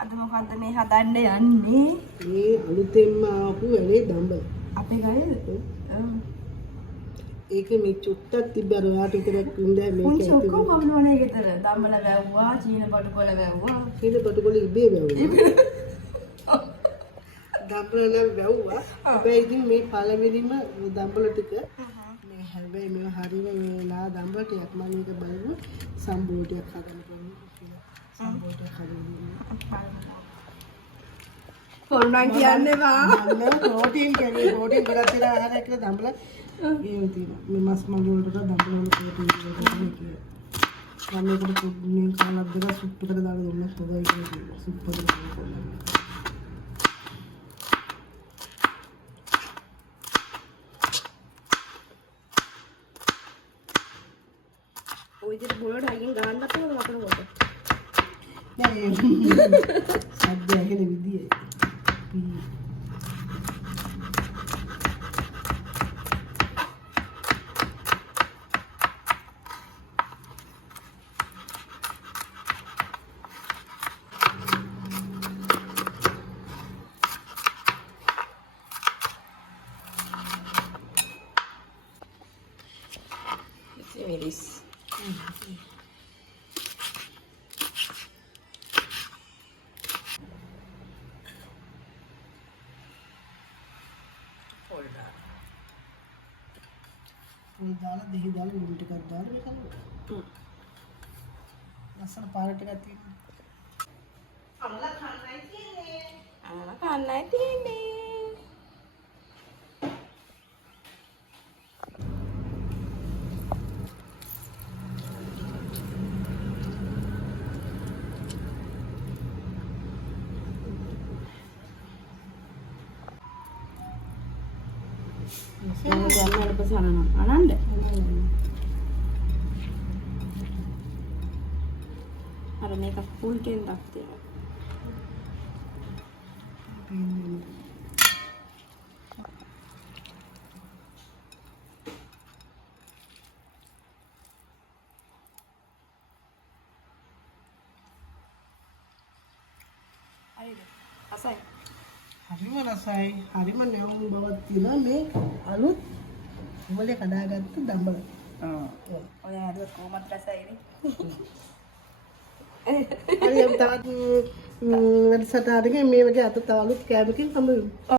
අද මොකද්ද මේ හදන්න යන්නේ? මේ අලුතෙන්ම ආපු වැඩේ දඹල. අපේ ගයද? ඒක මේ චුට්ටක් තිබ්බර ඔයාට විතරක් උන්දෑ මේක. පුංචි ඔක්කොම කවුරුවනේ ගෙදර. දඹල වැව්වා, චීන බටුකොළ වැව්වා. චීන බටුකොළ ඉබේ වැව්වා. දඹල නම් වැව්වා. හැබැයි ඉතින් මේ පළවෙනිම දඹල ටික මේ හැබැයි මේ හරිම මේ ලා දඹල ටිකක් මම මේක බලමු සම්බෝධයක් හදන්න පුළුවන්. සම්බෝධයක් හදන්න. කොරුණා කියන්නේ වා. නෑ ප්‍රෝටීන් කියන්නේ ප්‍රෝටීන් ගොඩක් තියලා ආහාරය කියලා දඹල ගේ තියෙනවා. මේ මස් මඟ වලට දඹල වල ප්‍රෝටීන් ගොඩක් තියෙනවා. මම මේකට මේ කාලක් දෙක සුප් එකට දාලා දුන්නා සෝදා කියලා සුප් එකට දාලා. ඔය විදිහට බොලට හයියෙන් ගහන්නත් ඕන ලකුණු කොට. නෑ සද්ද ඇහෙන විදිය. Miris. මේ දාලා දෙහි දාලා ලුණු ටිකක් දාලා මේක ලස්සන පාර ටිකක් තියෙනවා. අමලා කන්නයි තියෙන්නේ. අමලා කන්නයි තියෙන්නේ. Saya mau ada pesanan Ananda. Ada makeup full kendak dia. Ayo, asai. හරිම රසයි හරිම නැවුම් බවක් තියෙනවා මේ අලුත් උඹලේ කඩාගත්ත දඹල. ඔය හරියට කොහොමද රසයිනේ. හරි අපි තවත් වැඩසටහනකින් මේ වගේ අත තව අලුත් කෑමකින් හම්බ වෙමු.